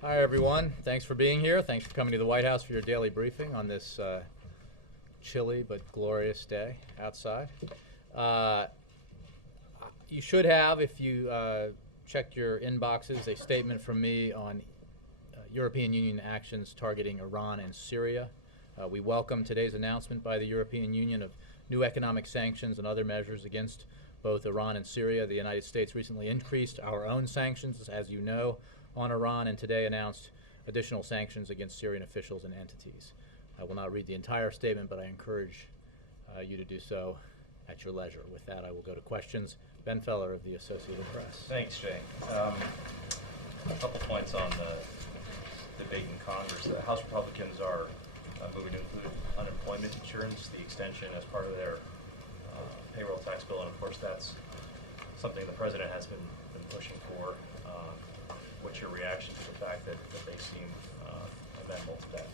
Hi, everyone. Thanks for being here. Thanks for coming to the White House for your daily briefing on this chilly but glorious day outside. You should have, if you checked your inboxes, a statement from me on European Union actions targeting Iran and Syria. We welcome today's announcement by the European Union of new economic sanctions and other measures against both Iran and Syria. The United States recently increased our own sanctions, as you know, on Iran, and today announced additional sanctions against Syrian officials and entities. I will not read the entire statement, but I encourage you to do so at your leisure. With that, I will go to questions. Ben Feller of the Associated Press. Thanks, Jay. A couple points on the debate in Congress. The House Republicans are moving to include unemployment insurance, the extension as part of their payroll tax bill, and of course that's something the President has been pushing for. What's your reaction to the fact that they seem amenable to that?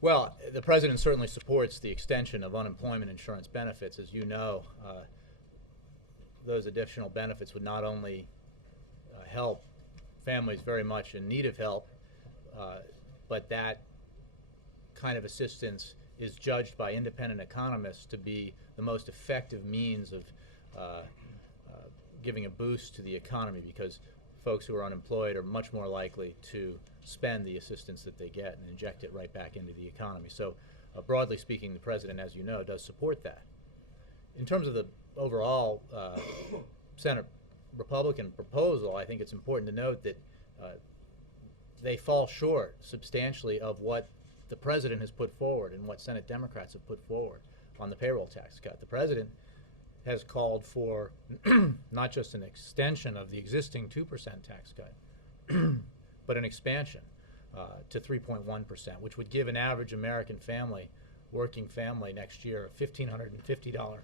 Well, the President certainly supports the extension of unemployment insurance benefits. As you know, those additional benefits would not only help families very much in need of help, but that kind of assistance is judged by independent economists to be the most effective means of giving a boost to the economy, because folks who are unemployed are much more likely to spend the assistance that they get and inject it right back into the economy. So broadly speaking, the President, as you know, does support that. In terms of the overall Senate Republican proposal, I think it's important to note that they fall short substantially of what the President has put forward and what Senate Democrats have put forward on the payroll tax cut. The President has called for not just an extension of the existing 2% tax cut, but an expansion to 3.1%, which would give an average American family, working family, next year a $1,550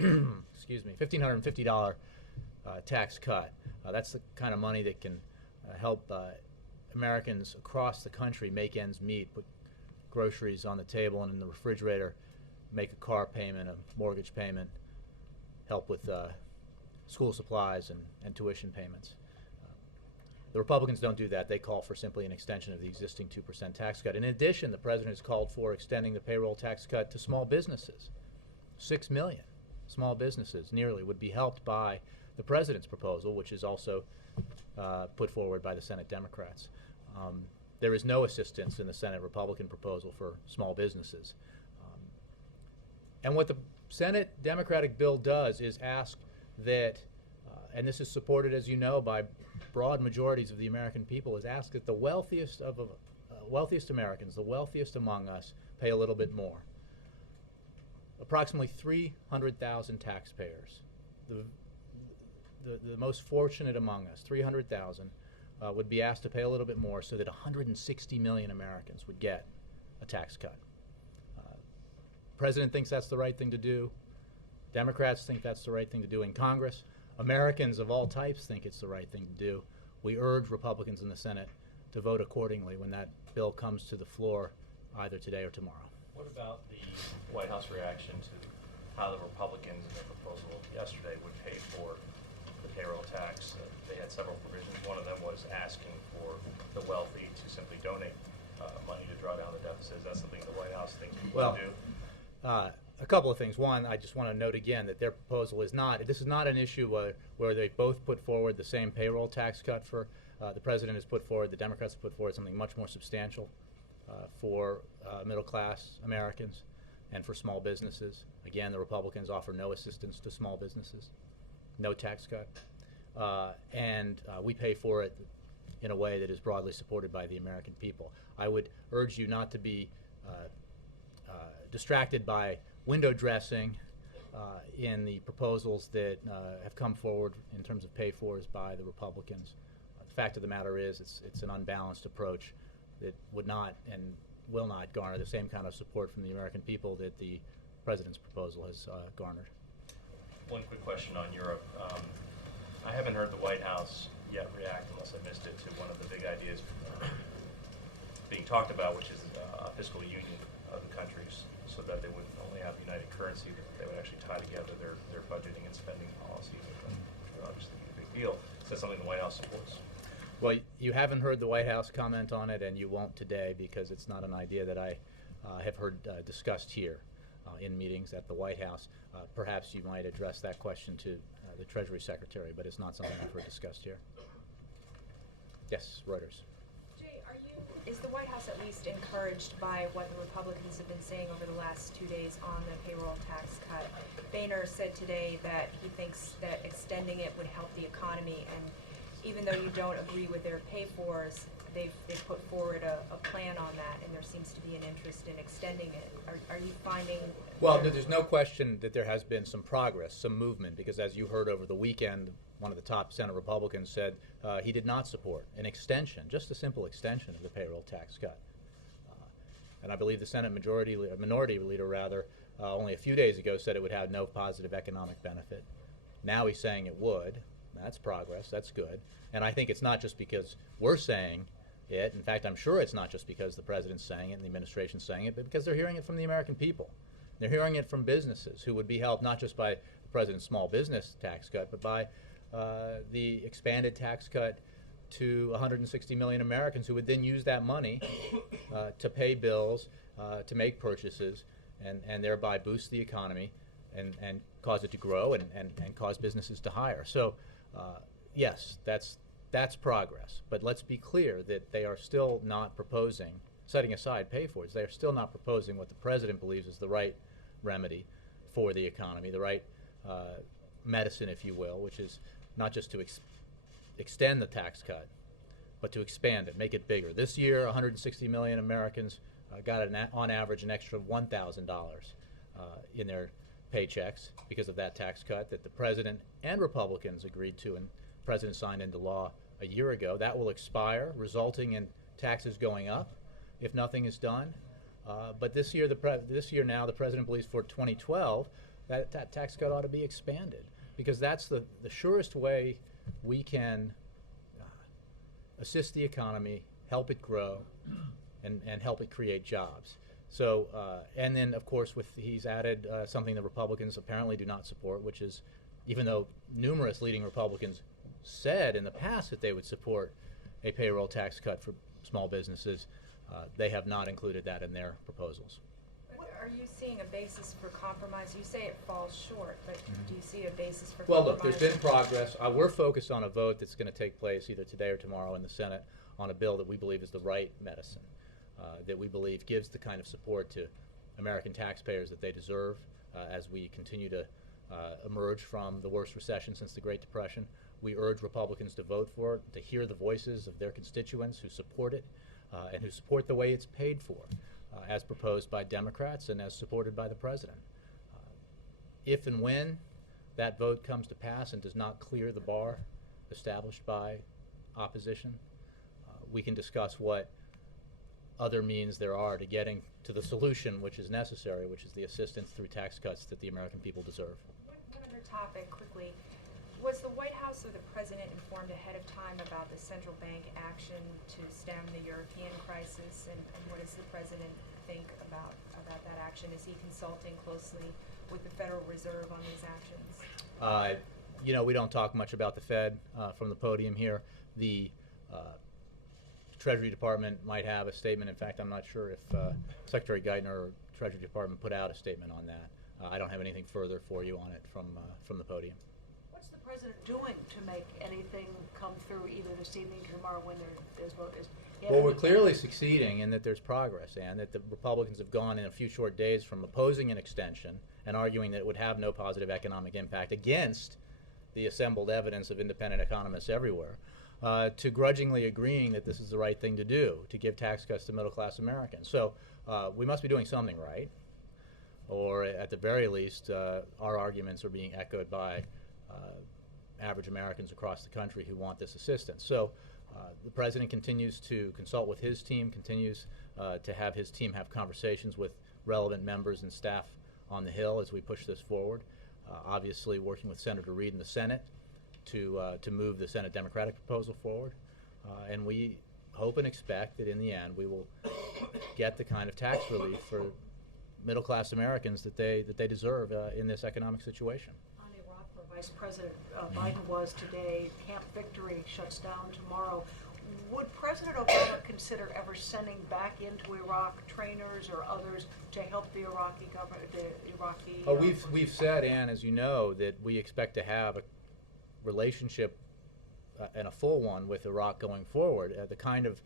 $1,550 tax cut. That's the kind of money that can help Americans across the country make ends meet, put groceries on the table and in the refrigerator, make a car payment, a mortgage payment, help with school supplies and tuition payments. The Republicans don't do that. They call for simply an extension of the existing 2% tax cut. In addition, the President has called for extending the payroll tax cut to small businesses. 6 million small businesses nearly would be helped by the President's proposal, which is also put forward by the Senate Democrats. There is no assistance in the Senate Republican proposal for small businesses. And what the Senate Democratic bill does is ask that, and this is supported, as you know, by broad majorities of the American people, is ask that the wealthiest Americans, the wealthiest among us, pay a little bit more. Approximately 300,000 taxpayers, the most fortunate among us, 300,000, would be asked to pay a little bit more so that 160 million Americans would get a tax cut. The President thinks that's the right thing to do. Democrats think that's the right thing to do in Congress. Americans of all types think it's the right thing to do. We urge Republicans in the Senate to vote accordingly when that bill comes to the floor, either today or tomorrow. What about the White House reaction to how the Republicans in their proposal yesterday would pay for the payroll tax? They had several provisions. One of them was asking for the wealthy to simply donate money to draw down the deficit. Is that something the White House thinks we can do? A couple of things. One, I just want to note again that their proposal is not, this is not an issue where they both put forward the same payroll tax cut for, the President has put forward, the Democrats have put forward something much more substantial for middle-class Americans and for small businesses. Again, the Republicans offer no assistance to small businesses, no tax cut, and we pay for it in a way that is broadly supported by the American people. I would urge you not to be distracted by window dressing in the proposals that have come forward in terms of pay-fors by the Republicans. The fact of the matter is it's an unbalanced approach that would not and will not garner the same kind of support from the American people that the President's proposal has garnered. One quick question on Europe. I haven't heard the White House yet react, unless I missed it, to one of the big ideas being talked about, which is a fiscal union of the countries, so that they wouldn't only have united currency, but they would actually tie together their budgeting and spending policies, which would obviously be a big deal. Is that something the White House supports? Well, you haven't heard the White House comment on it, and you won't today because it's not an idea that I have heard discussed here in meetings at the White House. Perhaps you might address that question to the Treasury Secretary, but it's not something I've heard discussed here. Yes, Reuters. Jay, is the White House at least encouraged by what the Republicans have been saying over the last 2 days on the payroll tax cut? Boehner said today that he thinks that extending it would help the economy, and even though you don't agree with their pay-fors, they've put forward a plan on that, and there seems to be an interest in extending it. Are you finding? Well, there's no question that there has been some progress, some movement, because as you heard over the weekend, one of the top Senate Republicans said he did not support an extension, just a simple extension of the payroll tax cut. And I believe the Senate minority leader, only a few days ago said it would have no positive economic benefit. Now he's saying it would. That's progress. That's good. And I think it's not just because we're saying it. In fact, I'm sure it's not just because the president's saying it and the administration's saying it, but because they're hearing it from the American people. They're hearing it from businesses who would be helped not just by the president's small business tax cut, but by the expanded tax cut to 160 million Americans who would then use that money to pay bills, to make purchases, and thereby boost the economy and cause it to grow and cause businesses to hire. So, yes, that's progress. But let's be clear that they are still not proposing, setting aside pay-fors, they are still not proposing what the president believes is the right remedy for the economy, the right medicine, if you will, which is not just to extend the tax cut, but to expand it, make it bigger. This year, 160 million Americans got on average an extra $1,000 in their paychecks because of that tax cut that the president and Republicans agreed to and the president signed into law a year ago. That will expire, resulting in taxes going up if nothing is done. But this year, the president believes for 2012 that tax cut ought to be expanded, because that's the surest way we can assist the economy, help it grow, and help it create jobs. So, and then of course he's added something that Republicans apparently do not support, which is, even though numerous leading Republicans said in the past that they would support a payroll tax cut for small businesses, they have not included that in their proposals. Are you seeing a basis for compromise? You say it falls short, but do you see a basis for Well, compromise? look, there's been progress. We're focused on a vote that's going to take place either today or tomorrow in the Senate on a bill that we believe is the right medicine, that we believe gives the kind of support to American taxpayers that they deserve as we continue to emerge from the worst recession since the Great Depression. We urge Republicans to vote for it, to hear the voices of their constituents who support it and who support the way it's paid for, as proposed by Democrats and as supported by the president. If and when that vote comes to pass and does not clear the bar established by opposition, we can discuss what other means there are to getting to the solution which is necessary, which is the assistance through tax cuts that the American people deserve. One other topic, quickly. Was the White House or the President informed ahead of time about the central bank action to stem the European crisis, and what does the President think about that action? Is he consulting closely with the Federal Reserve on these actions? You know, we don't talk much about the Fed from the podium here. The Treasury Department might have a statement. In fact, I'm not sure if Secretary Geithner or Treasury Department put out a statement on that. I don't have anything further for you on it from the podium. What's the president doing to make anything come through either this evening or tomorrow when there's vote? Well, we're clearly succeeding in that there's progress, and that the Republicans have gone in a few short days from opposing an extension and arguing that it would have no positive economic impact against the assembled evidence of independent economists everywhere, to grudgingly agreeing that this is the right thing to do, to give tax cuts to middle-class Americans. So we must be doing something right, or at the very least, our arguments are being echoed by average Americans across the country who want this assistance. So the president continues to consult with his team, continues to have his team have conversations with relevant members and staff on the Hill as we push this forward. Obviously working with Senator Reid in the Senate to move the Senate Democratic proposal forward. And we hope and expect that in the end we will get the kind of tax relief for middle-class Americans that they deserve in this economic situation. On Iraq, where Vice President Biden was today, Camp Victory shuts down tomorrow. would President Obama consider ever sending back into Iraq trainers or others to help the Iraqi government, the Iraqi? Oh, we've said, Ann, as you know, that we expect to have a relationship and a full one with Iraq going forward, the kind of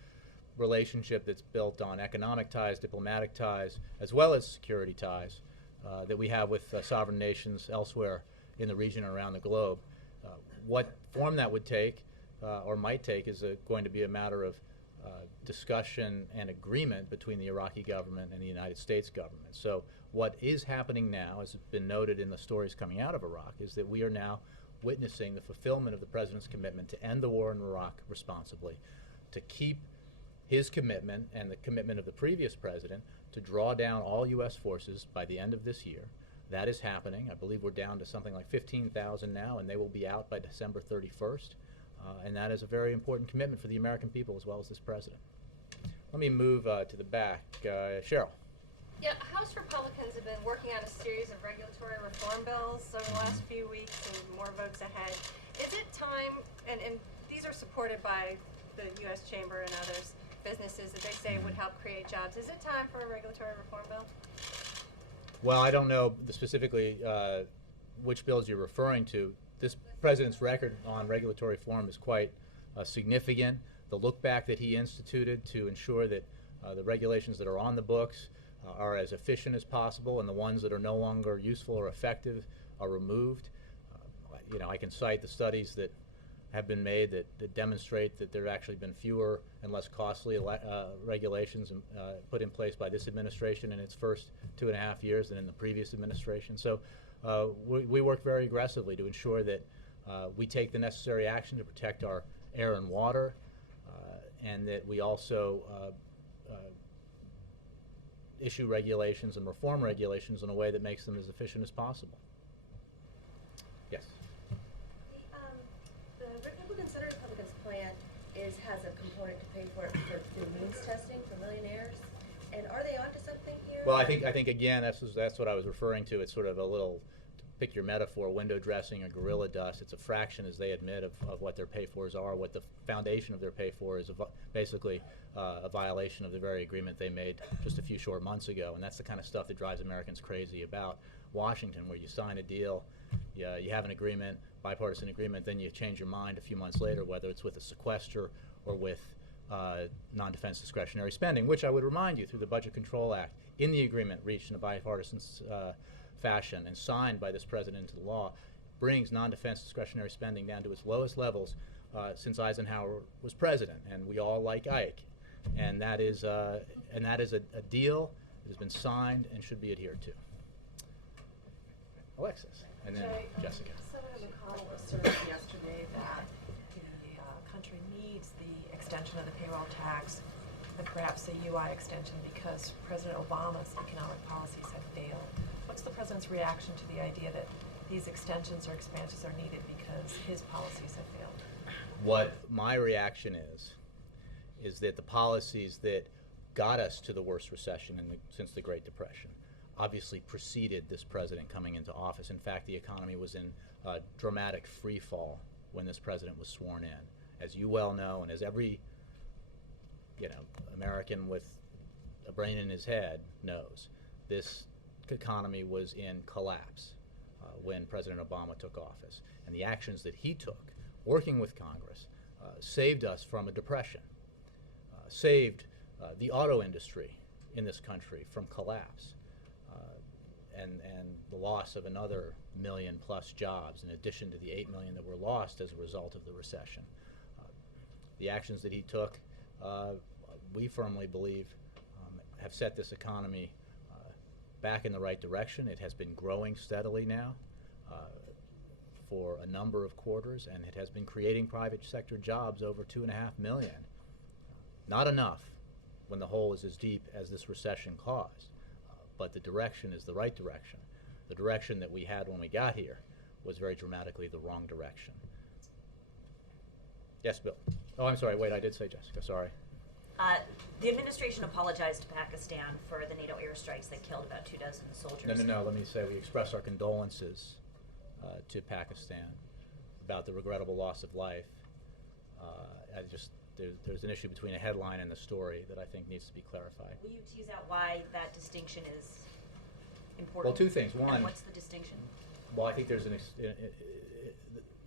relationship that's built on economic ties, diplomatic ties, as well as security ties that we have with sovereign nations elsewhere in the region and around the globe. What form that would take or might take is going to be a matter of discussion and agreement between the Iraqi government and the United States government. So what is happening now, as has been noted in the stories coming out of Iraq, is that we are now witnessing the fulfillment of the President's commitment to end the war in Iraq responsibly, to keep his commitment and the commitment of the previous president to draw down all U.S. forces by the end of this year. That is happening. I believe we're down to something like 15,000 now, and they will be out by December 31st. And that is a very important commitment for the American people as well as this president. Let me move to the back. Cheryl. Yeah, House Republicans have been working on a series of regulatory reform bills over the last few weeks and more votes ahead. Is it time, and these are supported by the U.S. Chamber and others, businesses that they say would help create jobs. Is it time for a regulatory reform bill? Well, I don't know specifically which bills you're referring to. This president's record on regulatory reform is quite significant. The look back that he instituted to ensure that the regulations that are on the books are as efficient as possible, and the ones that are no longer useful or effective are removed. I can cite the studies that have been made that demonstrate that there have actually been fewer and less costly regulations put in place by this administration in its first 2.5 years than in the previous administration. So we work very aggressively to ensure that we take the necessary action to protect our air and water, and that we also issue regulations and reform regulations in a way that makes them as efficient as possible. Yes? The Republican Senate Republicans plan has a component to pay for it through means testing for millionaires. And are they onto something here? Well, I think again, that's what I was referring to. It's sort of a little, to pick your metaphor, window dressing or gorilla dust. It's a fraction, as they admit, of what their pay-fors are. What the foundation of their pay-for is basically a violation of the very agreement they made just a few short months ago. And that's the kind of stuff that drives Americans crazy about Washington, where you sign a deal, you have an agreement, bipartisan agreement, then you change your mind a few months later, whether it's with a sequester or with non-defense discretionary spending, which I would remind you, through the Budget Control Act, in the agreement reached in a bipartisan fashion and signed by this president into law, brings non-defense discretionary spending down to its lowest levels since Eisenhower was president, and we all like Ike, and that is a deal that has been signed and should be adhered to. Alexis, and then Jessica. Senator McConnell asserted yesterday that the country needs the extension of the payroll tax and perhaps the UI extension because President Obama's economic policies have failed. What's the president's reaction to the idea that these extensions or expansions are needed because his policies have failed? What my reaction is that the policies that got us to the worst recession since the Great Depression obviously preceded this president coming into office. In fact, the economy was in dramatic free fall when this president was sworn in. As you well know, and as every American with a brain in his head knows, this economy was in collapse when President Obama took office. And the actions that he took, working with Congress, saved us from a depression, saved the auto industry in this country from collapse, and the loss of another 1 million+ jobs in addition to the 8 million that were lost as a result of the recession. The actions that he took, we firmly believe, have set this economy back in the right direction. It has been growing steadily now for a number of quarters, and it has been creating private sector jobs, over 2.5 million. Not enough when the hole is as deep as this recession caused, but the direction is the right direction. The direction that we had when we got here was very dramatically the wrong direction. Yes, Bill. Oh, I'm sorry. Wait, I did say Jessica. Sorry. The administration apologized to Pakistan for the NATO airstrikes that killed about 24 soldiers. No. Let me say we express our condolences to Pakistan about the regrettable loss of life. there's an issue between a headline and the story that I think needs to be clarified. Will you tease out why that distinction is important? Well, two things. One, And what's the distinction? well, I think there's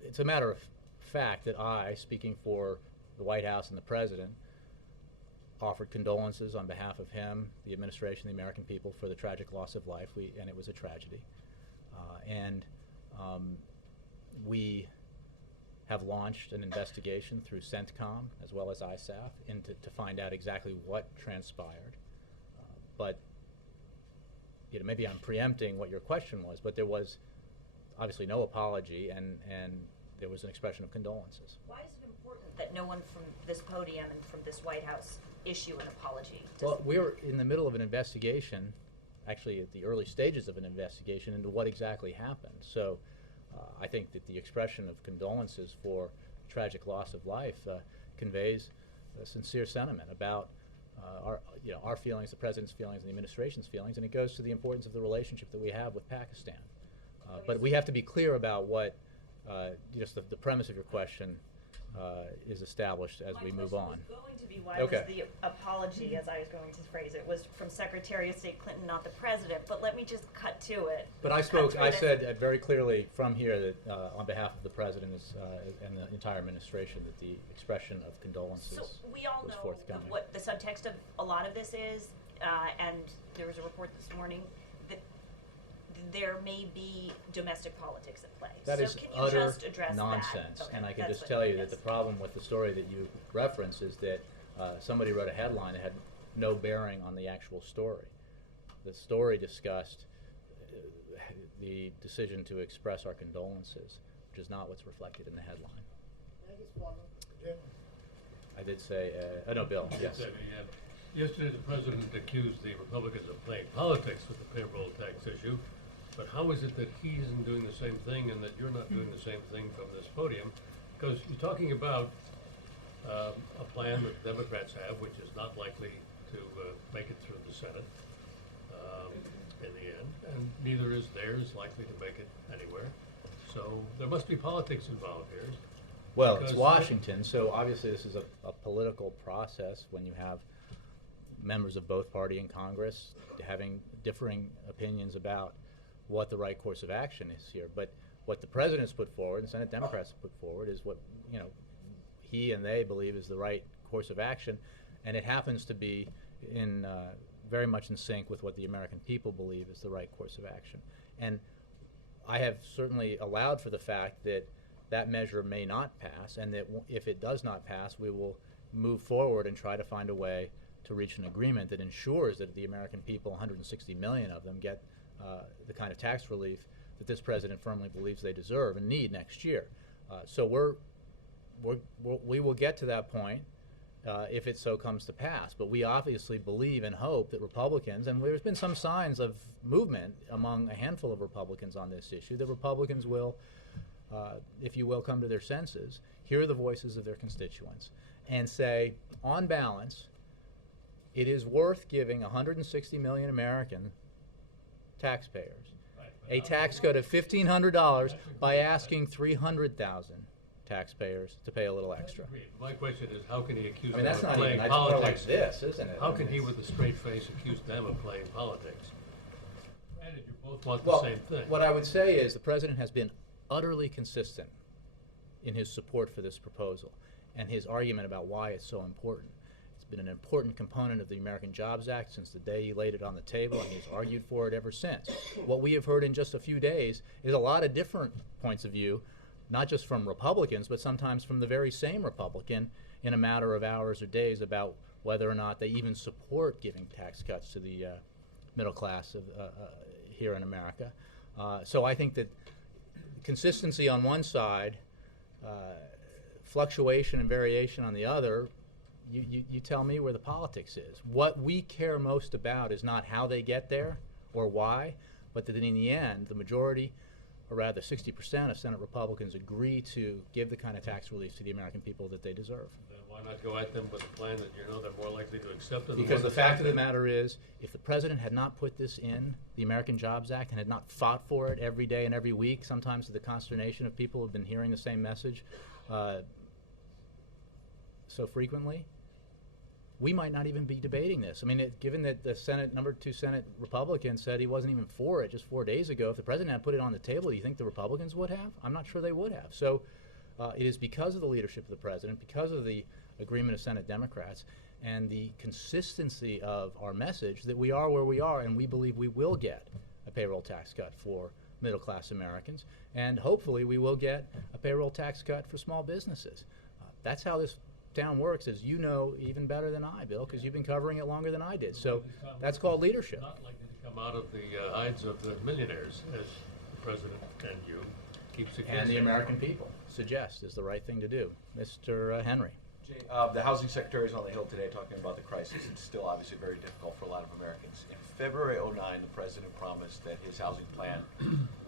it's a matter of fact that I, speaking for the White House and the President, offered condolences on behalf of him, the administration, the American people, for the tragic loss of life, and it was a tragedy. We have launched an investigation through CENTCOM as well as ISAF to find out exactly what transpired. But maybe I'm preempting what your question was, but there was obviously no apology, and there was an expression of condolences. Why is it important that no one from this podium and from this White House issue an apology? Well, we're in the middle of an investigation, actually at the early stages of an investigation into what exactly happened. So I think that the expression of condolences for tragic loss of life conveys a sincere sentiment about our feelings, the President's feelings, and the administration's feelings, and it goes to the importance of the relationship that we have with Pakistan. But we have to be clear about what just the premise of your question is established as we move on. My question was going to be, why Okay. was the apology, as I was going to phrase it, was from Secretary of State Clinton, not the President, but let me just cut to it. But I said very clearly from here that on behalf of the President and the entire administration that the expression of condolences So we all was know forthcoming. what the subtext of a lot of this is, and there was a report this morning that there may be domestic politics at play. That so is can you utter just address nonsense, that? Okay, and I can that's just what tell it you that is. the problem with the story that you reference is that somebody wrote a headline that had no bearing on the actual story. The story discussed the decision to express our condolences, which is not what's reflected in the headline. I did say, no, Bill, yes. Yesterday, the President accused the Republicans of playing politics with the payroll tax issue, but how is it that he isn't doing the same thing and that you're not doing the same thing from this podium? Because you're talking about a plan that Democrats have, which is not likely to make it through the Senate in the end, and neither is theirs likely to make it anywhere. So there must be politics involved here. Well, it's Because- Washington, so obviously this is a political process when you have members of both party in Congress having differing opinions about what the right course of action is here. But what the President's put forward and Senate Democrats have put forward is what he and they believe is the right course of action, and it happens to be in very much in sync with what the American people believe is the right course of action. And I have certainly allowed for the fact that that measure may not pass, and that if it does not pass, we will move forward and try to find a way to reach an agreement that ensures that the American people, 160 million of them, get the kind of tax relief that this President firmly believes they deserve and need next year. So we will get to that point if it so comes to pass. But we obviously believe and hope that Republicans, and there's been some signs of movement among a handful of Republicans on this issue, that Republicans will, if you will, come to their senses, hear the voices of their constituents, and say, on balance, it is worth giving 160 million American taxpayers a tax cut of $1,500 by asking 300,000 taxpayers to pay a little extra. My question is, how can he accuse I mean, them that's of not playing even, that's more like politics? this, isn't it? How I can mean, he, it's- with a straight face, accuse them of playing politics? Granted, you both want Well, the same thing. what I would say is the President has been utterly consistent in his support for this proposal and his argument about why it's so important. It's been an important component of the American Jobs Act since the day he laid it on the table, and he's argued for it ever since. What we have heard in just a few days is a lot of different points of view, not just from Republicans, but sometimes from the very same Republican in a matter of hours or days about whether or not they even support giving tax cuts to the middle class of, here in America. So I think that consistency on one side, fluctuation and variation on the other, you tell me where the politics is. What we care most about is not how they get there or why, but that in the end, the majority, or rather 60% of Senate Republicans agree to give the kind of tax relief to the American people that they deserve. Then why not go at them with a plan that you know they're more likely to accept than Because one the that's fact of the not? matter is, if the President had not put this in the American Jobs Act and had not fought for it every day and every week, sometimes to the consternation of people who have been hearing the same message, so frequently, we might not even be debating this. I mean, given that the number 2 Senate Republican said he wasn't even for it just 4 days ago, if the president had put it on the table, do you think the Republicans would have? I'm not sure they would have. So it is because of the leadership of the president, because of the agreement of Senate Democrats, and the consistency of our message that we are where we are, and we believe we will get a payroll tax cut for middle-class Americans, and hopefully we will get a payroll tax cut for small businesses. That's how this town works, as you know even better than I, Bill, because you've been covering it longer than I did. So that's called leadership. Not likely to come out of the hides of the millionaires, as the president and you keep suggesting. And the American people suggest is the right thing to do. Mr. Henry. Jay, the housing secretary is on the Hill today talking about the crisis. It's still obviously very difficult for a lot of Americans. In February '09, the president promised that his housing plan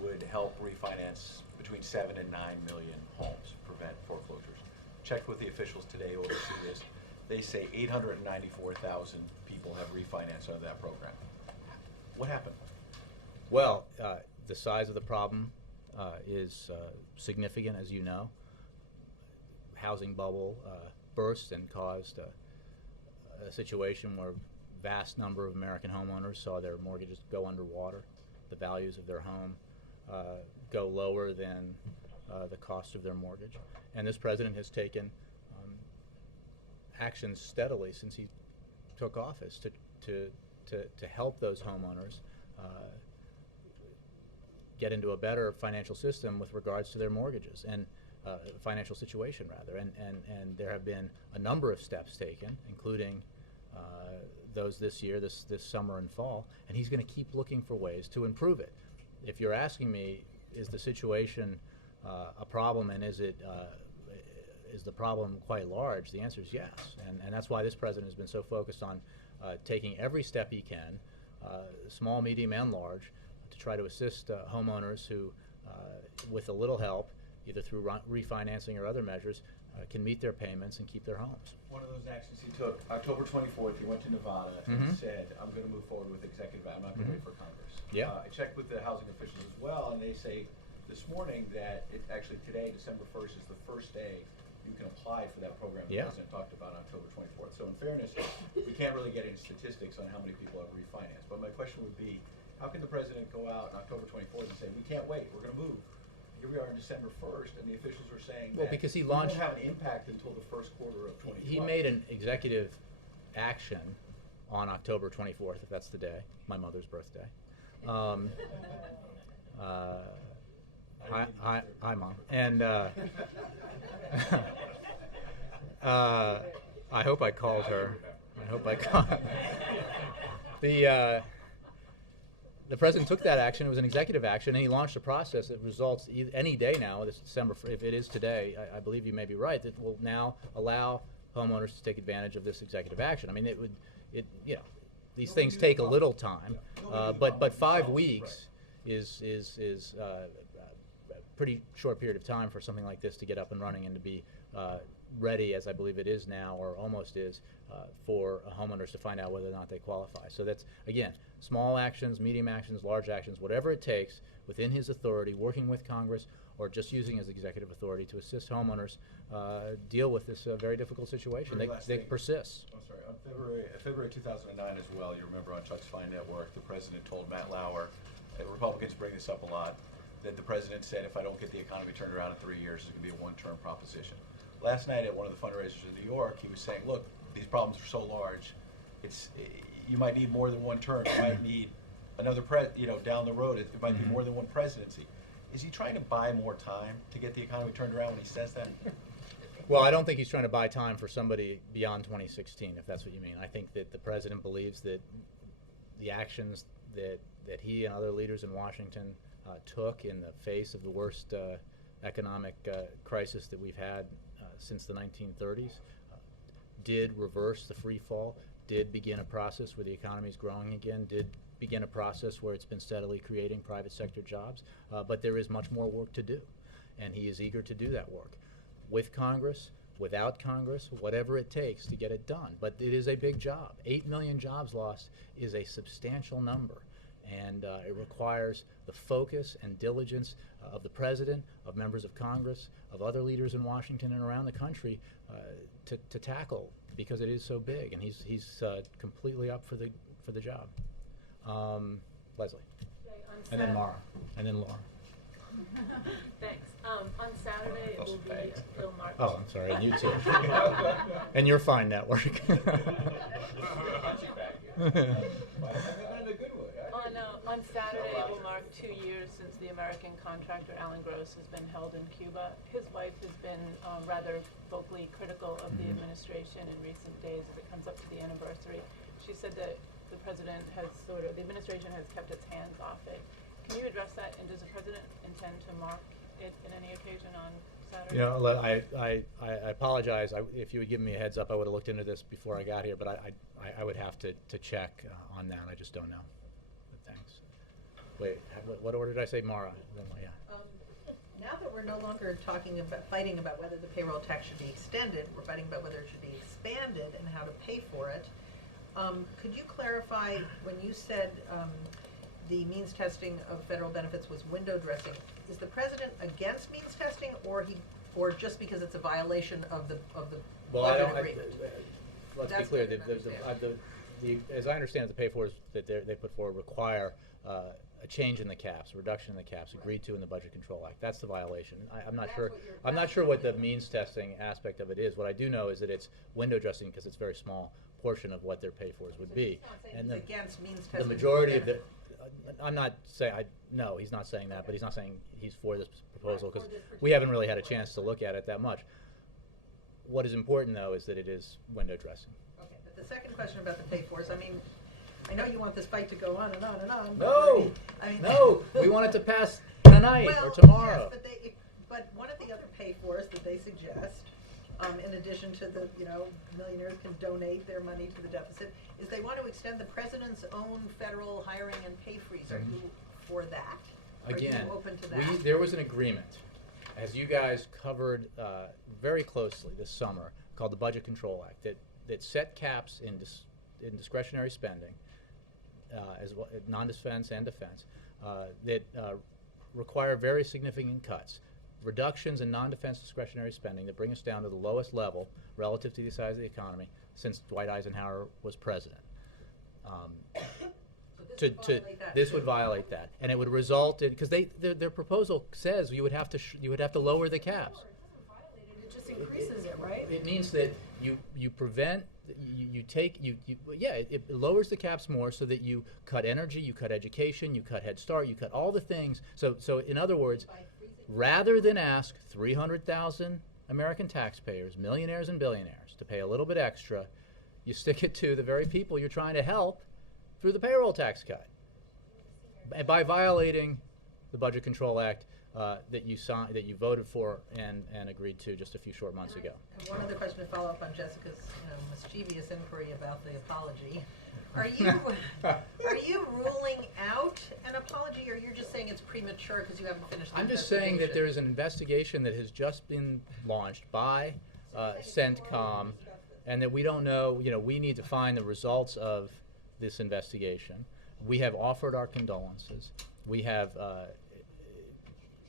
would help refinance between 7 and 9 million homes, prevent foreclosures. Checked with the officials today to see this. They say 894,000 people have refinanced under that program. What happened? Well, the size of the problem is significant, as you know. Housing bubble burst and caused a situation where vast number of American homeowners saw their mortgages go underwater, the values of their home go lower than the cost of their mortgage. And this president has taken actions steadily since he took office to help those homeowners get into a better financial system with regards to their mortgages and financial situation rather. And there have been a number of steps taken, including those this year, this summer and fall, and he's going to keep looking for ways to improve it. If you're asking me, is the situation a problem, and is the problem quite large? The answer is yes, and that's why this president has been so focused on taking every step he can, small, medium, and large, to try to assist homeowners who, with a little help, either through refinancing or other measures, can meet their payments and keep their homes. One of those actions he took, October 24th, he went to Nevada and said, I'm going to move forward with executive action. I'm not going to wait for Congress. Yeah. I checked with the housing officials as well, and they say this morning that actually today, December 1st, is the first day you can apply for that program the president talked about on October 24th. So in fairness, we can't really get into statistics on how many people have refinanced. But my question would be, how can the president go out on October 24th and say, we can't wait, we're going to move? Here we are on December 1st, and the officials are saying that because he it launched, won't have an impact until the first quarter of 2012. he made an executive action on October 24th, if that's the day, my mother's birthday. Hi, Mom. And I hope I called her. I hope I called. The president took that action. It was an executive action, and he launched a process that results any day now. This December, if it is today, I believe you may be right. That will now allow homeowners to take advantage of this executive action. I mean, these things take a little time, but 5 weeks is a pretty short period of time for something like this to get up and running and to be ready, as I believe it is now, or almost is, for homeowners to find out whether or not they qualify. So that's, again, small actions, medium actions, large actions, whatever it takes within his authority, working with Congress, or just using his executive authority to assist homeowners deal with this very difficult situation. They persist. I'm sorry. On February 2009 as well, you remember on Chuck's Fine Network, the president told Matt Lauer, and Republicans bring this up a lot, that the president said, if I don't get the economy turned around in 3 years, it's going to be a one-term proposition. Last night at one of the fundraisers in New York, he was saying, look, these problems are so large, you might need more than one term. You might need another down the road, it might be more than one presidency. Is he trying to buy more time to get the economy turned around when he says that? Well, I don't think he's trying to buy time for somebody beyond 2016, if that's what you mean. I think that the president believes that the actions that he and other leaders in Washington took in the face of the worst economic crisis that we've had since the 1930s did reverse the free fall, did begin a process where the economy is growing again, did begin a process where it's been steadily creating private sector jobs, but there is much more work to do, and he is eager to do that work with Congress, without Congress, whatever it takes to get it done. But it is a big job. 8 million jobs lost is a substantial number, And it requires the focus and diligence of the President, of members of Congress, of other leaders in Washington and around the country to tackle, because it is so big, and he's completely up for the job. Leslie. And then Mara. And then Laura. Thanks. On Saturday, it will be a Bill March. Oh, I'm sorry, and you too. And your fine network. On Saturday, it will mark 2 years since the American contractor Alan Gross has been held in Cuba. His wife has been rather vocally critical of the administration in recent days as it comes up to the anniversary. She said that the administration has kept its hands off it. Can you address that, and does the president intend to mark it in any occasion on Saturday? You know, I apologize. If you had given me a heads up, I would have looked into this before I got here, but I would have to check on that. I just don't know. But thanks. Wait, what order did I say? Mara? Yeah. Now that we're no longer fighting about whether the payroll tax should be extended, we're fighting about whether it should be expanded and how to pay for it. Could you clarify, when you said the means testing of federal benefits was window dressing, is the president against means testing, or just because it's a violation of the budget agreement? Let's be clear. As I understand it, the pay-fors that they put forward require a change in the caps, a reduction in the caps agreed to in the Budget Control Act. That's the violation. I'm not sure. I'm not sure what the means testing aspect of it is. What I do know is that it's window dressing because it's a very small portion of what their pay-fors would be. And against means testing. The majority of the. I'm not saying no, he's not saying that, but he's not saying he's for this proposal because we haven't really had a chance to look at it that much. What is important, though, is that it is window dressing. Okay, but the second question about the pay-fors, I mean, I know you want this fight to go on and on and on. No, I mean, no, we want it to pass tonight or tomorrow. Yes, but one of the other pay-fors that they suggest, in addition to the, millionaires can donate their money to the deficit, is they want to extend the president's own federal hiring and pay freeze. Are you for that? Again, are you open to that? There was an agreement, as you guys covered very closely this summer, called the Budget Control Act, that set caps in discretionary spending, as well, non-defense and defense, that require very significant cuts. Reductions in non-defense discretionary spending that bring us down to the lowest level relative to the size of the economy since Dwight Eisenhower was president. This would violate that, and it would result in, because their proposal says you would have to lower the caps. It just increases it, right? It means that you prevent. It lowers the caps more so that you cut energy, you cut education, you cut Head Start, you cut all the things. So in other words, rather than ask 300,000 American taxpayers, millionaires and billionaires, to pay a little bit extra, you stick it to the very people you're trying to help through the payroll tax cut. And by violating the Budget Control Act that you voted for and agreed to just a few short months ago. And one other question to follow up on Jessica's mischievous inquiry about the apology. Are you ruling out an apology, or you're just saying it's premature because you haven't finished the I'm just saying that there is an investigation that has just been launched by CENTCOM, and that we don't know. We need to find the results of this investigation. We have offered our condolences. We have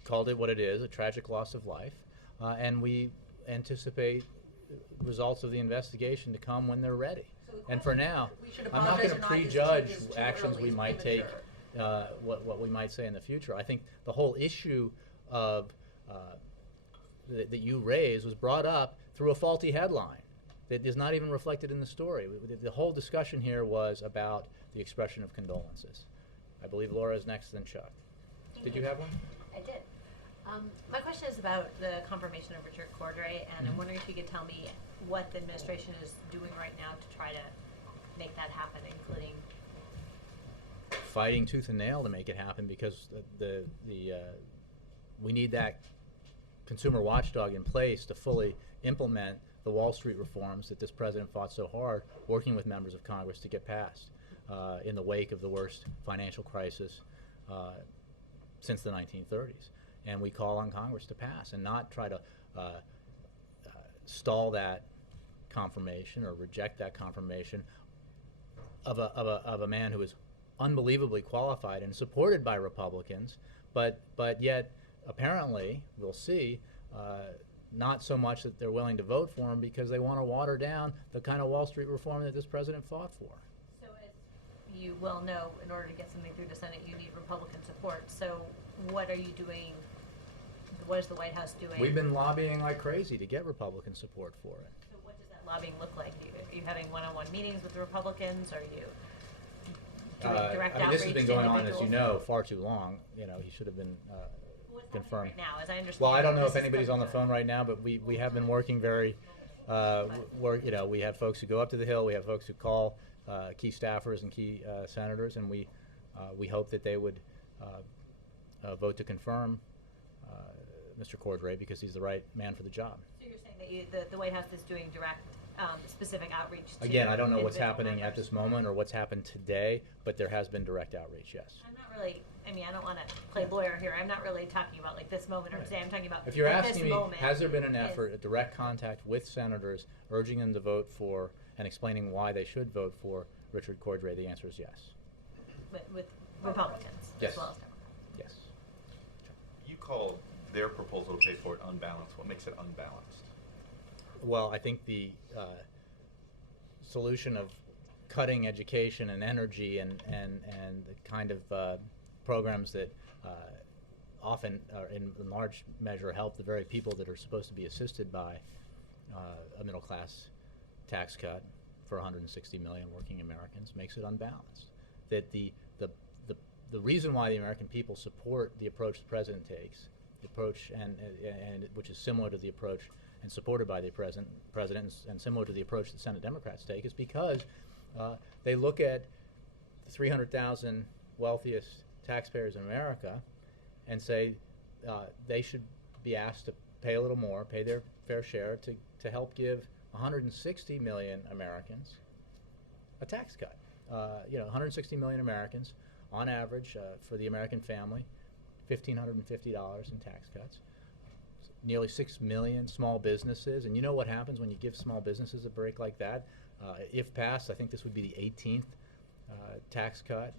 called it what it is, a tragic loss of life, and we anticipate results of the investigation to come when they're ready. And for now, I'm not going to prejudge actions we might take, what we might say in the future. I think the whole issue of that you raised was brought up through a faulty headline that is not even reflected in the story. The whole discussion here was about the expression of condolences. I believe Laura is next, then Chuck. Did you have one? I did. My question is about the confirmation of Richard Cordray, and I'm wondering if you could tell me what the administration is doing right now to try to make that happen, including fighting tooth and nail to make it happen, because we need that consumer watchdog in place to fully implement the Wall Street reforms that this president fought so hard, working with members of Congress to get passed in the wake of the worst financial crisis since the 1930s. And we call on Congress to pass and not try to stall that confirmation or reject that confirmation of a man who is unbelievably qualified and supported by Republicans, but yet apparently we'll see. Not so much that they're willing to vote for him because they want to water down the kind of Wall Street reform that this president fought for. So as you well know, in order to get something through the Senate, you need Republican support. So what are you doing? What is the White House doing? We've been lobbying like crazy to get Republican support for it. So what does that lobbying look like? Are you having one-on-one meetings with Republicans? Are you doing direct outreach? This has been to going on, as you individuals? know, far too long. You know, he should have been What's happening confirmed. right now, as I understand? Well, I don't know this if is anybody's on the going phone right now, but we have been working very, you know, we have folks who go up to the Hill, we have folks who call key staffers and key senators, and we hope that they would vote to confirm Mr. Cordray because he's the right man for the job. So you're saying that the White House is doing direct, specific outreach to Again, I don't know what's individual happening at members? this moment or what's happened today, but there has been direct outreach, yes. I'm not really, I mean, I don't want to play lawyer here. I'm not really talking about like this moment or Right. today. I'm talking about If you're at this asking me, moment has there been an is- effort, a direct contact with senators, urging them to vote for and explaining why they should vote for Richard Cordray? The answer is yes. with Republicans Yes. as well as Democrats? Yes. You called their proposal to pay for it unbalanced. What makes it unbalanced? Well, I think the solution of cutting education and energy and the kind of programs that often, in large measure, help the very people that are supposed to be assisted by a middle-class tax cut for 160 million working Americans makes it unbalanced. That the reason why the American people support the approach the president takes, the approach and which is similar to the approach and supported by the president and similar to the approach that Senate Democrats take, is because they look at the 300,000 wealthiest taxpayers in America and say they should be asked to pay a little more, pay their fair share to help give 160 million Americans a tax cut. You know, 160 million Americans, on average, for the American family, $1,550 in tax cuts. Nearly 6 million small businesses, and you know what happens when you give small businesses a break like that? If passed, I think this would be the 18th tax cut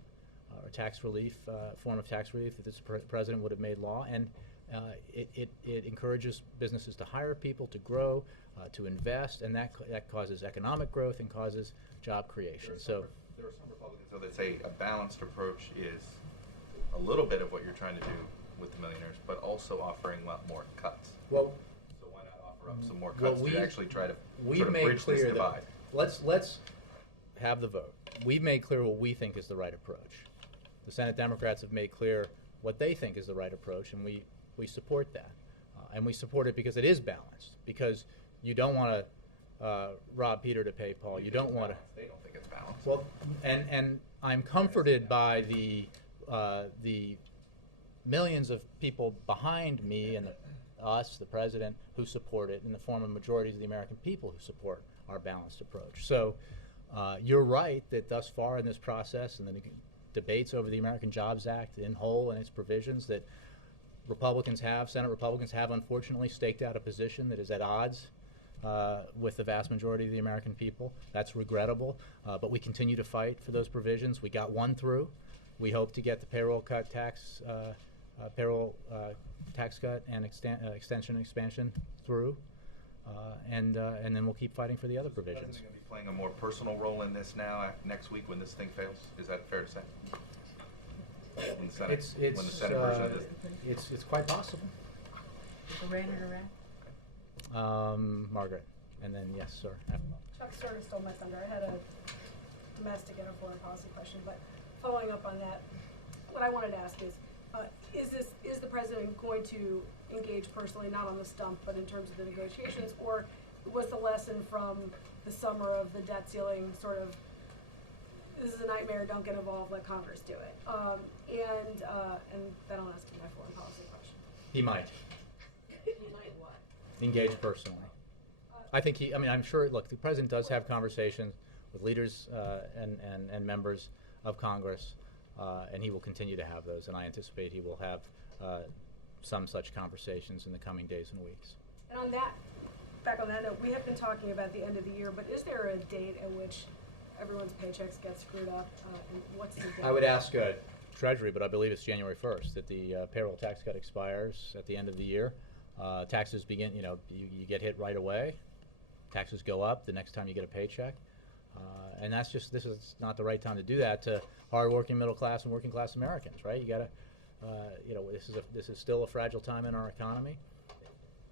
or tax relief, form of tax relief that this president would have made law, and it encourages businesses to hire people, to grow, to invest, and that causes economic growth and causes job creation. There are some Republicans though that say a balanced approach is a little bit of what you're trying to do with the millionaires, but also offering a lot more cuts. Well, so why not offer up some more cuts to actually try to we've sort of made bridge this clear divide? that let's have the vote. We've made clear what we think is the right approach. The Senate Democrats have made clear what they think is the right approach, and we support that. And we support it because it is balanced, because you don't want to rob Peter to pay Paul. You don't want to. They don't think it's balanced. Well, and I'm comforted by the millions of people behind me and us, the president, who support it, in the form of majorities of the American people who support our balanced approach. So you're right that thus far in this process and the debates over the American Jobs Act in whole and its provisions, that Senate Republicans have unfortunately staked out a position that is at odds with the vast majority of the American people. That's regrettable, but we continue to fight for those provisions. We got one through. We hope to get the payroll tax cut and extension and expansion through, and then we'll keep fighting for the other Is the provisions. president going to be playing a more personal role in this now next week when this thing fails? Is that fair to say? When the Senate, when the Senate version of this. It's quite possible. Iran or Iraq? Margaret, and then yes, sir. Chuck sort of stole my thunder. I had a domestic and a foreign policy question, but following up on that, what I wanted to ask is the president going to engage personally, not on the stump, but in terms of the negotiations, or was the lesson from the summer of the debt ceiling sort of, this is a nightmare, don't get involved, let Congress do it? And then I'll ask you my foreign policy question. He might He might what? engage personally. I think I'm sure, look, the president does have conversations with leaders and members of Congress, and he will continue to have those, and I anticipate he will have some such conversations in the coming days and weeks. And on that, back on that note, we have been talking about the end of the year, but is there a date at which everyone's paychecks get screwed up, and what's the I would ask Treasury, but I believe it's January 1st that the payroll tax cut expires at the end of the year. Taxes begin, you get hit right away. Taxes go up the next time you get a paycheck. And this is not the right time to do that to hardworking middle class and working class Americans, right? You gotta, this is still a fragile time in our economy.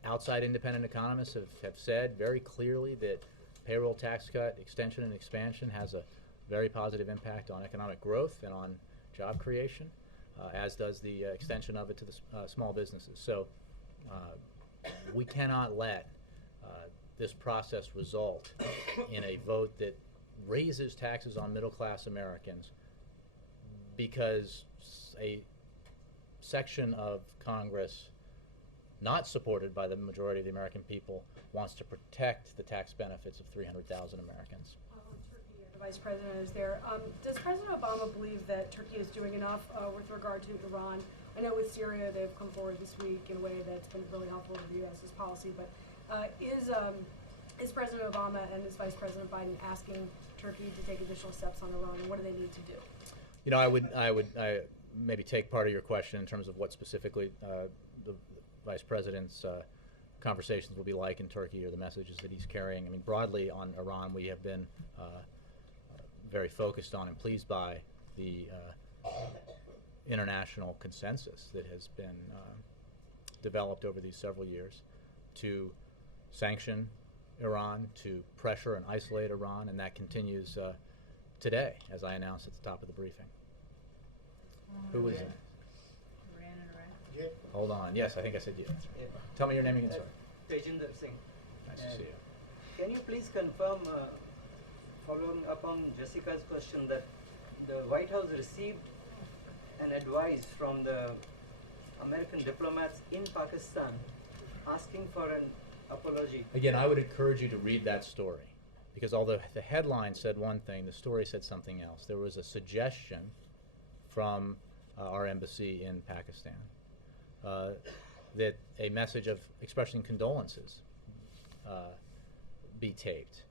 Outside independent economists have said very clearly that payroll tax cut extension and expansion has a very positive impact on economic growth and on job creation, as does the extension of it to the small businesses. So we cannot let this process result in a vote that raises taxes on middle class Americans because a section of Congress not supported by the majority of the American people wants to protect the tax benefits of 300,000 Americans. The Vice President is there. Does President Obama believe that Turkey is doing enough with regard to Iran? I know with Syria they've come forward this week in a way that's been really helpful to the U.S.'s policy, but is President Obama and his Vice President Biden asking Turkey to take additional steps on Iran, and what do they need to do? I would maybe take part of your question in terms of what specifically the Vice President's conversations will be like in Turkey or the messages that he's carrying. I mean, broadly on Iran, we have been very focused on and pleased by the international consensus that has been developed over these several years to sanction Iran, to pressure and isolate Iran, and that continues today, as I announced at the top of the briefing. Who was it? Iran and Iraq? Yeah. Hold on. Yes, I think I said you. Yeah. Tell me your name again, sir. Tejinder Singh. Nice to see you. Can you please confirm, following up on Jessica's question, that the White House received an advice from the American diplomats in Pakistan asking for an apology? Again, I would encourage you to read that story, because although the headline said one thing, the story said something else. There was a suggestion from our embassy in Pakistan that a message of expressing condolences be taped.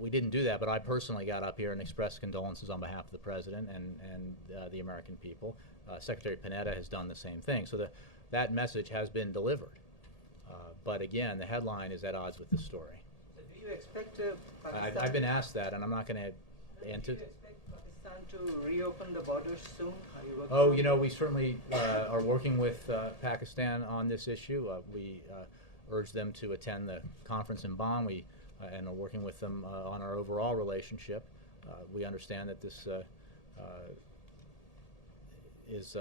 We didn't do that, but I personally got up here and expressed condolences on behalf of the President and the American people. Secretary Panetta has done the same thing. So that message has been delivered. But again, the headline is at odds with the story. So do you expect Pakistan... I've been asked that, and I'm not going to answer... Do you expect Pakistan to reopen the borders soon? We certainly are working with Pakistan on this issue. We urge them to attend the conference in Bonn. And are working with them on our overall relationship. We understand that this is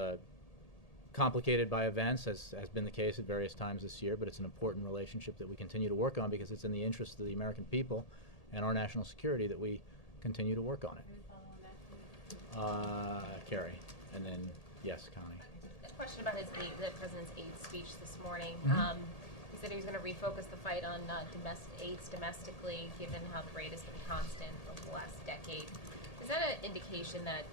complicated by events, as has been the case at various times this year, but it's an important relationship that we continue to work on because it's in the interest of the American people and our national security that we continue to work on it. Carrie, and then, yes, Connie. A question about the President's aid speech this morning. He said he was going to refocus the fight on AIDS domestically, given how the rate has been constant over the last decade. Is that an indication that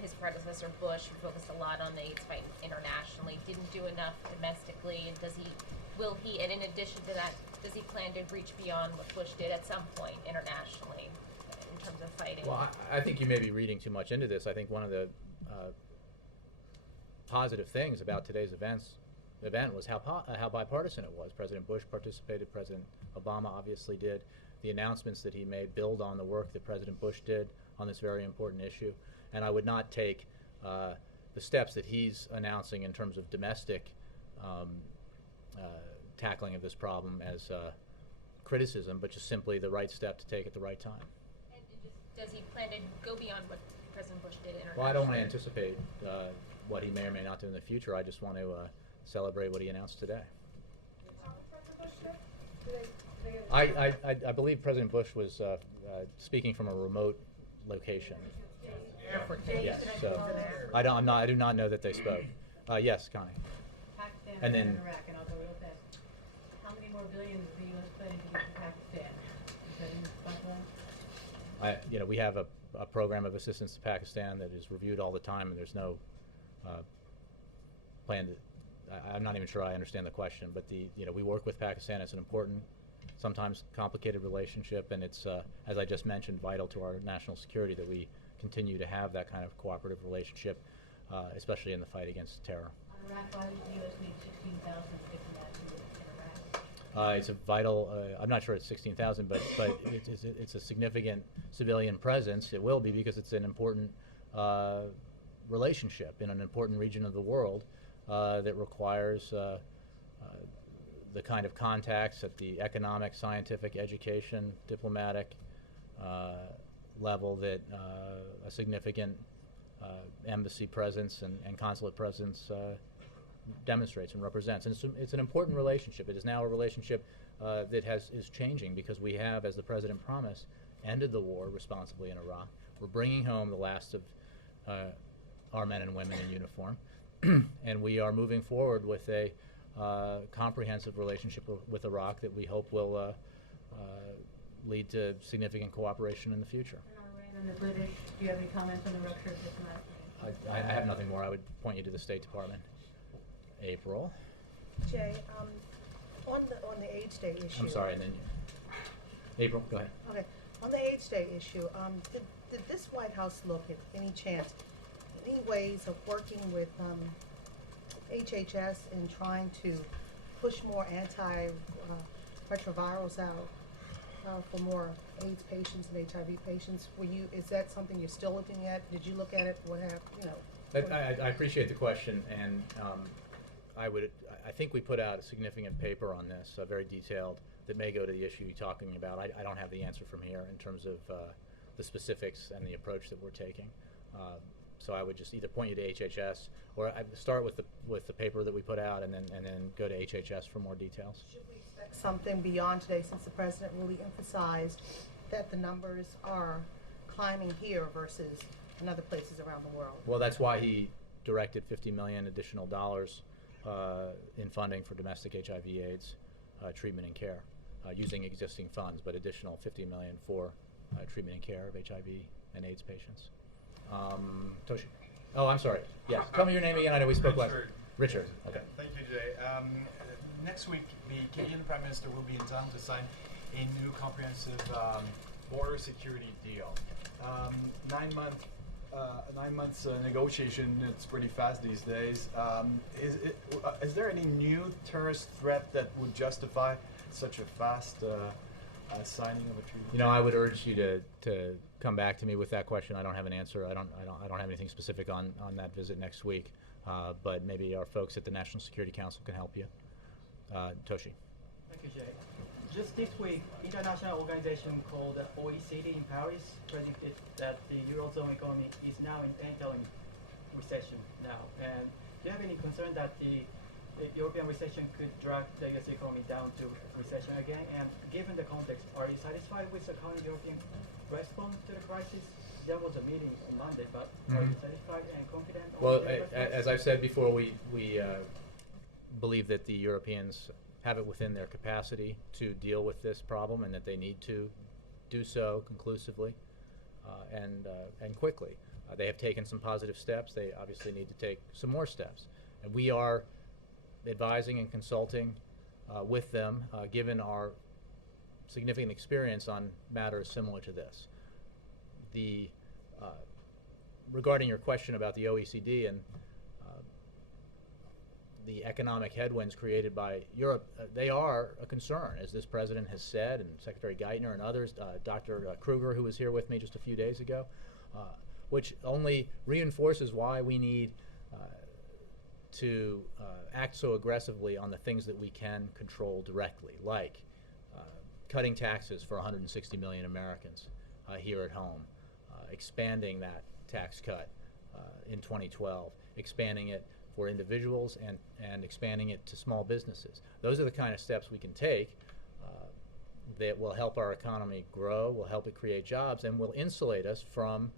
his predecessor Bush focused a lot on the AIDS fight internationally, didn't do enough domestically, and and in addition to that, does he plan to reach beyond what Bush did at some point internationally in terms of fighting? Well, I think you may be reading too much into this. I think one of the positive things about today's event was how bipartisan it was. President Bush participated, President Obama obviously did. The announcements that he made build on the work that President Bush did on this very important issue. And I would not take the steps that he's announcing in terms of domestic tackling of this problem as criticism, but just simply the right step to take at the right time. And does he plan to go beyond what President Bush did internationally? Well, I don't want to anticipate what he may or may not do in the future. I just want to celebrate what he announced today. I believe President Bush was speaking from a remote location. Yes, so I do not know that they spoke. Yes, Connie. Pakistan and then Iraq, and I'll go real fast. How many more billions is the U.S. planning to give to Pakistan? Is that in the pipeline? We have a program of assistance to Pakistan that is reviewed all the time, and there's no plan to. I'm not even sure I understand the question, but we work with Pakistan. It's an important sometimes complicated relationship, and it's, as I just mentioned, vital to our national security that we continue to have that kind of cooperative relationship, especially in the fight against terror. It's a vital, I'm not sure it's 16,000, but it's a significant civilian presence. It will be because it's an important relationship in an important region of the world that requires the kind of contacts at the economic, scientific, education, diplomatic level that a significant embassy presence and consulate presence demonstrates and represents. And it's an important relationship. It is now a relationship that is changing because we have, as the President promised, ended the war responsibly in Iraq. We're bringing home the last of our men and women in uniform, and we are moving forward with a comprehensive relationship with Iraq that we hope will lead to significant cooperation in the future. And the British, do you have any comments on the rupture of diplomatic? I have nothing more. I would point you to the State Department. April. Jay, on the AIDS Day issue. I'm sorry, and then April, go ahead. Okay, on the AIDS Day issue, did this White House look at any chance, any ways of working with HHS in trying to push more retrovirals out for more AIDS patients and HIV patients? Is that something you're still looking at? Did you look at it? What happened? I appreciate the question, and I think we put out a significant paper on this, very detailed, that may go to the issue you're talking about. I don't have the answer from here in terms of the specifics and the approach that we're taking. So I would just either point you to HHS, or I'd start with the paper that we put out, and then go to HHS for more details. Should we expect something beyond today, since the President really emphasized that the numbers are climbing here versus in other places around the world? Well, that's why he directed $50 million additional dollars in funding for domestic HIV/AIDS treatment and care, using existing funds, but additional $50 million for treatment and care of HIV and AIDS patients. Toshi. Oh, I'm sorry. Yes. Tell me your name again. I know we spoke last. Richard. Okay. Thank you, Jay. Next week, the Canadian Prime Minister will be in town to sign a new comprehensive border security deal. 9 months negotiation. It's pretty fast these days. Is there any new terrorist threat that would justify such a fast signing of a treaty? You know, I would urge you to come back to me with that question. I don't have an answer. I don't have anything specific on that visit next week. But maybe our folks at the National Security Council can help you. Toshi. Thank you, Jay. Just this week, international organization called OECD in Paris predicted that the Eurozone economy is now entering recession now. And do you have any concern that the European recession could drag the US economy down to recession again? And given the context, are you satisfied with the current European response to the crisis? There was a meeting on Monday, but are you satisfied and confident? Well, as I've said before, we believe that the Europeans have it within their capacity to deal with this problem, and that they need to do so conclusively and quickly. They have taken some positive steps. They obviously need to take some more steps. And we are advising and consulting with them, given our significant experience on matters similar to this. Regarding your question about the OECD and the economic headwinds created by Europe, they are a concern, as this president has said, and Secretary Geithner and others, Dr. Kruger, who was here with me just a few days ago, which only reinforces why we need to act so aggressively on the things that we can control directly, like cutting taxes for 160 million Americans here at home, expanding that tax cut in 2012, expanding it for individuals and expanding it to small businesses. Those are the kind of steps we can take that will help our economy grow, will help it create jobs, and will insulate us from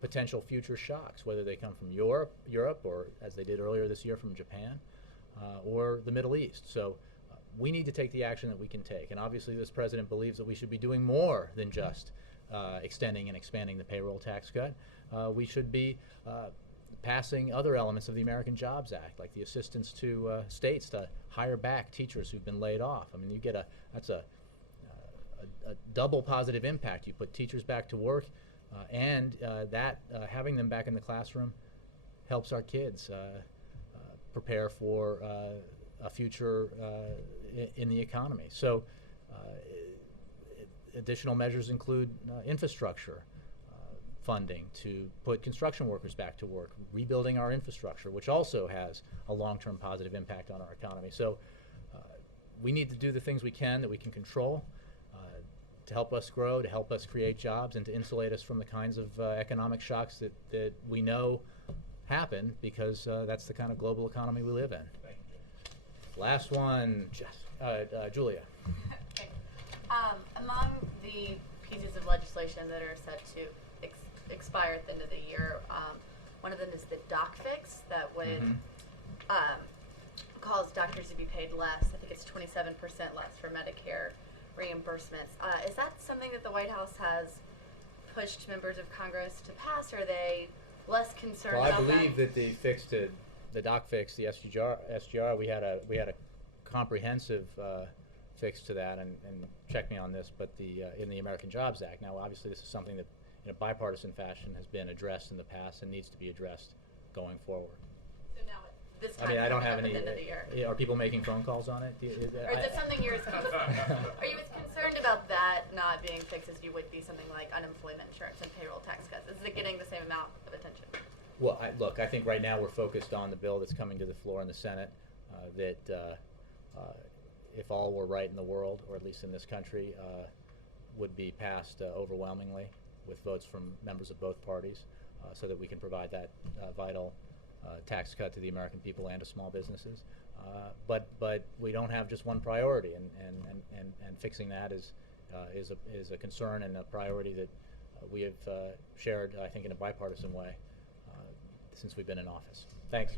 potential future shocks, whether they come from Europe, or as they did earlier this year from Japan, or the Middle East. So we need to take the action that we can take. And obviously this president believes that we should be doing more than just extending and expanding the payroll tax cut. We should be passing other elements of the American Jobs Act, like the assistance to states to hire back teachers who've been laid off. I mean, that's a a double positive impact. You put teachers back to work, and having them back in the classroom helps our kids prepare for a future in the economy. So additional measures include infrastructure funding to put construction workers back to work, rebuilding our infrastructure, which also has a long-term positive impact on our economy. So we need to do the things we can that we can control to help us grow, to help us create jobs, and to insulate us from the kinds of economic shocks that we know happen, because that's the kind of global economy we live in. Last one, Julia. Okay. Among the pieces of legislation that are set to expire at the end of the year, one of them is the doc fix that would cause doctors to be paid less. I think it's 27% less for Medicare reimbursements. Is that something that the White House has pushed members of Congress to pass? Or are they less concerned about that? Well, I believe that the doc fix, the SGR, we had a comprehensive fix to that, and check me on this, but in the American Jobs Act. Now, obviously, this is something that in a bipartisan fashion has been addressed in the past and needs to be addressed going forward. So now this time I mean, I don't have at any. the end of the year. Are people making phone calls on it? Or is it something you're as are you as concerned about that not being fixed as you would be something like unemployment insurance and payroll tax cuts? Is it getting the same amount of attention? Well, look, I think right now we're focused on the bill that's coming to the floor in the Senate. If all were right in the world, or at least in this country, would be passed overwhelmingly with votes from members of both parties, so that we can provide that vital tax cut to the American people and to small businesses. But we don't have just one priority, and fixing that is a concern and a priority that we have shared, I think, in a bipartisan way since we've been in office. Thanks.